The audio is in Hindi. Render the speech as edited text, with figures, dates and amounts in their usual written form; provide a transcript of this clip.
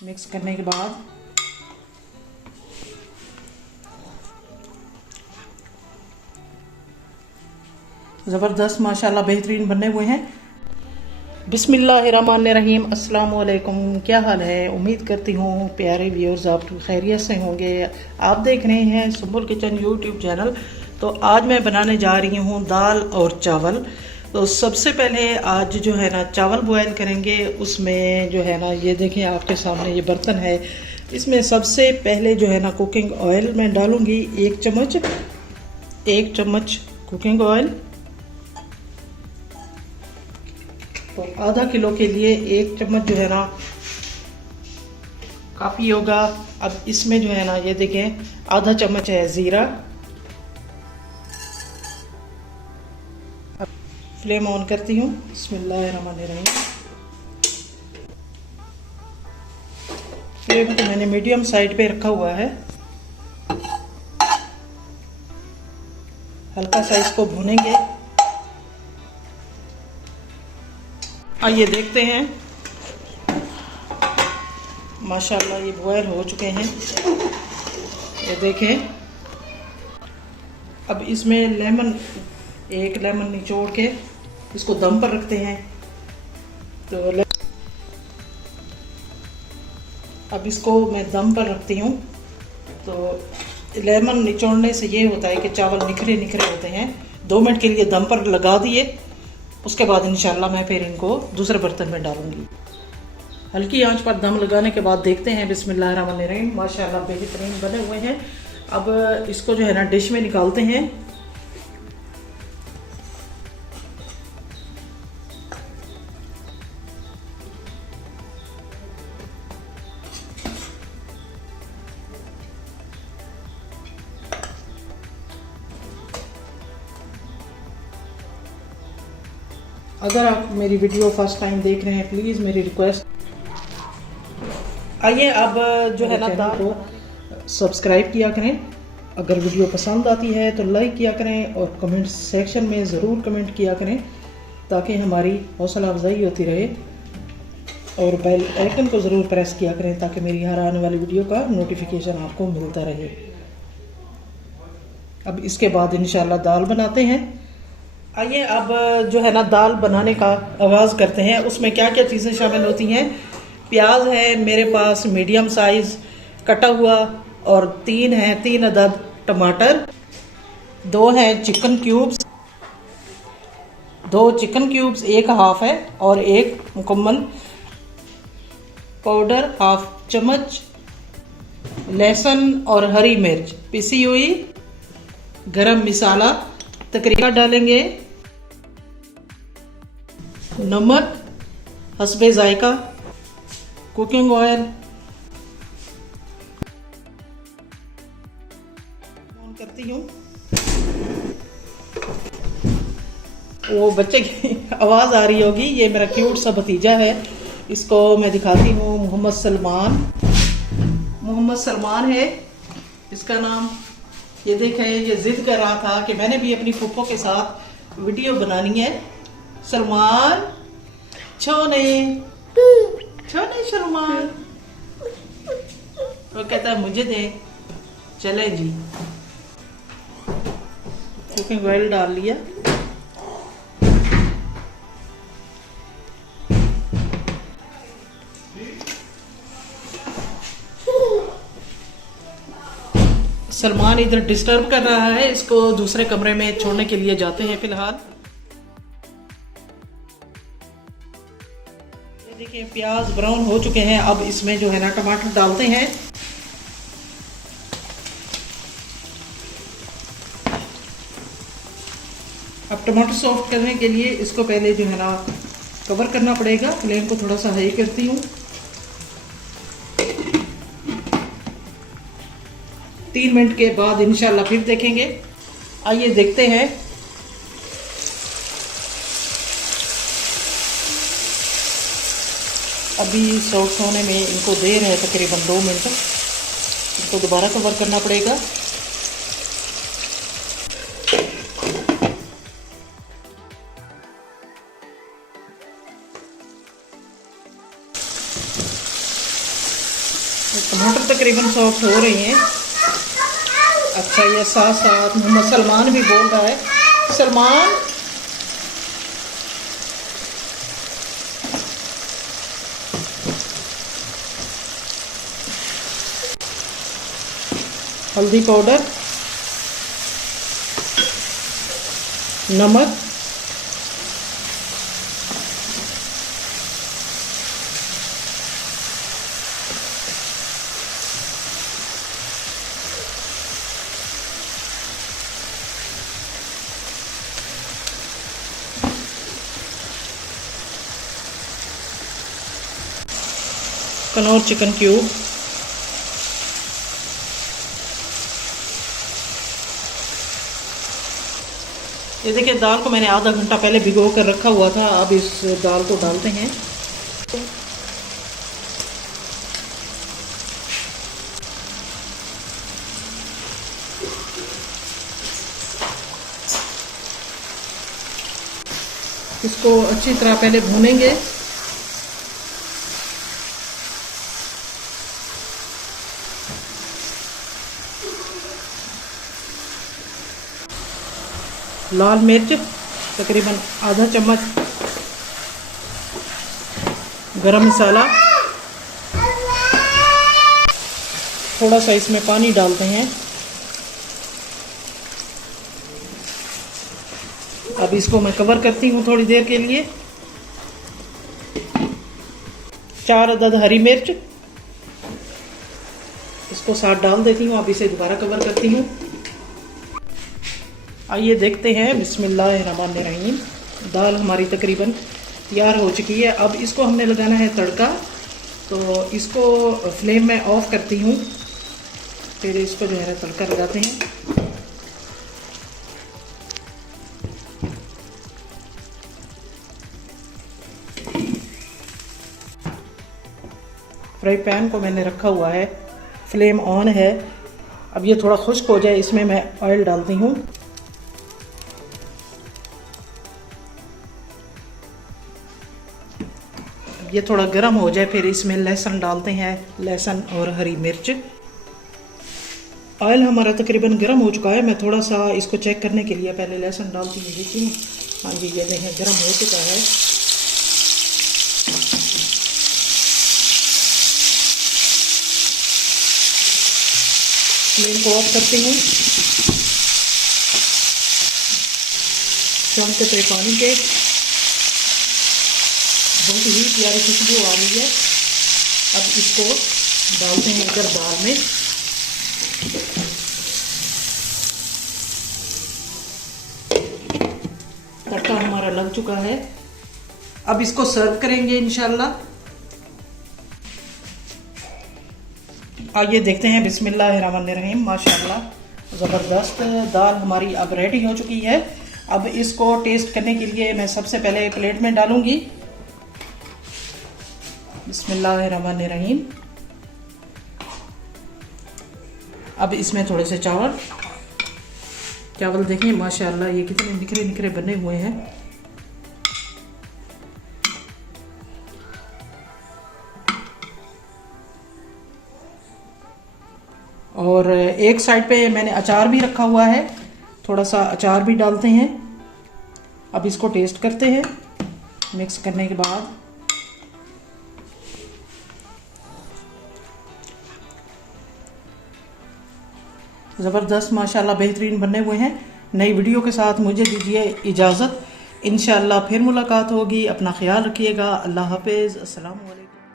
मिक्स करने के बाद ज़बरदस्त माशाल्लाह बेहतरीन बने हुए हैं। बिस्मिल्लाहिर्रहमानिर्रहीम, अस्सलाम वालेकुम। क्या हाल है? उम्मीद करती हूँ प्यारे व्यूअर्स आप खैरियत से होंगे। आप देख रहे हैं सुंबुल किचन यूट्यूब चैनल। तो आज मैं बनाने जा रही हूँ दाल और चावल। तो सबसे पहले आज जो है ना चावल बॉयल करेंगे। उसमें जो है ना ये देखें आपके सामने ये बर्तन है। इसमें सबसे पहले जो है ना कुकिंग ऑयल मैं डालूँगी 1 चम्मच कुकिंग ऑयल। तो आधा किलो के लिए 1 चम्मच जो है ना काफ़ी होगा। अब इसमें जो है ना ये देखें आधा चम्मच है ज़ीरा। अब फ्लेम ऑन करती हूँ। बिस्मिल्लाहिर्रहमानिर्रहीम। फ्लेम तो मैंने मीडियम साइड पे रखा हुआ है। हल्का सा इसको भूनेंगे। आइए देखते हैं। माशाल्लाह ये बॉयल हो चुके हैं। ये देखें। अब इसमें एक लेमन निचोड़ के इसको दम पर रखते हैं। तो अब इसको मैं दम पर रखती हूँ। तो लेमन निचोड़ने से ये होता है कि चावल निखरे निखरे होते हैं। 2 मिनट के लिए दम पर लगा दिए। उसके बाद इंशाल्लाह मैं फिर इनको दूसरे बर्तन में डालूंगी। हल्की आंच पर दम लगाने के बाद देखते हैं। बिस्मिल्लाहिर्रहमानिर्रहीम। माशाल्लाह बेहतरीन बने हुए हैं। अब इसको जो है ना डिश में निकालते हैं। अगर आप मेरी वीडियो फर्स्ट टाइम देख रहे हैं प्लीज़ मेरी रिक्वेस्ट। आइए अब जो है ना दाल को सब्सक्राइब किया करें। अगर वीडियो पसंद आती है तो लाइक किया करें और कमेंट सेक्शन में ज़रूर कमेंट किया करें ताकि हमारी हौसला अफजाई होती रहे। और बेल आइकन को ज़रूर प्रेस किया करें ताकि मेरी हर आने वाली वीडियो का नोटिफिकेशन आपको मिलता रहे। अब इसके बाद इंशाल्लाह दाल बनाते हैं। आइए अब जो है ना दाल बनाने का आगाज़ करते हैं। उसमें क्या क्या चीज़ें शामिल होती हैं। प्याज है मेरे पास मीडियम साइज़ कटा हुआ, और 3 अदद टमाटर, 2 हैं chicken cubes, 2 chicken cubes, 1 half है, और 1 मुकम्मल पाउडर 1/2 चम्मच, लहसुन और हरी मिर्च पिसी हुई, गरम मसाला तकरीबन डालेंगे, नमक हस्बे जायका, कुकिंग ऑयल ऑन करती हूँ। वो बच्चे की आवाज़ आ रही होगी, ये मेरा क्यूट सा भतीजा है। इसको मैं दिखाती हूँ। मोहम्मद सलमान है इसका नाम। ये देखें ये जिद कर रहा था कि मैंने भी अपनी फूफो के साथ वीडियो बनानी है। सलमान छोने सलमान, वो कहता है मुझे दे। चले जी, कुकिंग ऑयल डाल लिया। सलमान इधर डिस्टर्ब कर रहा है, इसको दूसरे कमरे में छोड़ने के लिए जाते हैं फिलहाल। ये देखिए प्याज ब्राउन हो चुके हैं। अब इसमें जो है ना टमाटर डालते हैं। अब टमाटर सॉफ्ट करने के लिए इसको पहले जो है ना कवर करना पड़ेगा। फ्लेम को थोड़ा सा हाई करती हूँ। 3 मिनट के बाद इंशाल्लाह फिर देखेंगे। आइए देखते हैं। अभी सॉफ्ट होने में इनको देर है तकरीबन 2 मिनट। इनको दोबारा कवर करना पड़ेगा। टमाटर तकरीबन सॉफ्ट हो रही हैं। अच्छा, ये साथ साथ मोहम्मद सलमान भी बोल रहा है। सलमान, हल्दी पाउडर, नमक, कनौर चिकन क्यूब, ये देखिए दाल को मैंने आधा घंटा पहले भिगो कर रखा हुआ था। अब इस दाल को डालते हैं। इसको अच्छी तरह पहले भूनेंगे। लाल मिर्च तकरीबन आधा चम्मच, गरम मसाला, थोड़ा सा इसमें पानी डालते हैं। अब इसको मैं कवर करती हूँ थोड़ी देर के लिए। 4 अदद हरी मिर्च इसको साथ डाल देती हूँ। अब इसे दोबारा कवर करती हूँ। आइए देखते हैं। बिस्मिल्लाहिर्रहमानिर्रहीम। दाल हमारी तकरीबन तैयार हो चुकी है। अब इसको हमने लगाना है तड़का, तो इसको फ्लेम में ऑफ करती हूँ, फिर इसको जो है तड़का लगाते हैं। फ्राई पैन को मैंने रखा हुआ है, फ्लेम ऑन है। अब ये थोड़ा खुश्क हो जाए, इसमें मैं ऑयल डालती हूँ। ये थोड़ा गर्म हो जाए, फिर इसमें लहसुन डालते हैं, लहसुन और हरी मिर्च। ऑयल हमारा तकरीबन गर्म हो चुका है। मैं थोड़ा सा इसको चेक करने के लिए पहले लहसुन डालती हूँ। देखिए, हाँ जी, ये देखें गर्म हो चुका है। फ्लेम को ऑफ करती हूँ। चमचे पानी के बहुत ही प्यारी खुशबू आ रही है। अब इसको डालते हैं इधर दाल में। तड़का हमारा लग चुका है। अब इसको सर्व करेंगे इंशाल्लाह। आइए देखते हैं। बिस्मिल्लाहिर्रहमानिर्रहीम। माशाल्लाह ज़बरदस्त दाल हमारी अब रेडी हो चुकी है। अब इसको टेस्ट करने के लिए मैं सबसे पहले प्लेट में डालूंगी। बिस्मिल्लाहिर्रहमानिर्रहीम। अब इसमें थोड़े से चावल देखें माशाल्लाह ये कितने निखरे निखरे बने हुए हैं। और एक साइड पे मैंने अचार भी रखा हुआ है, थोड़ा सा अचार भी डालते हैं। अब इसको टेस्ट करते हैं। मिक्स करने के बाद ज़बरदस्त माशाल्लाह बेहतरीन बने हुए हैं। नई वीडियो के साथ मुझे दीजिए इजाज़त। इंशाल्लाह फिर मुलाकात होगी। अपना ख्याल रखिएगा। अल्लाह हाफिज़। अस्सलाम वालेकुम।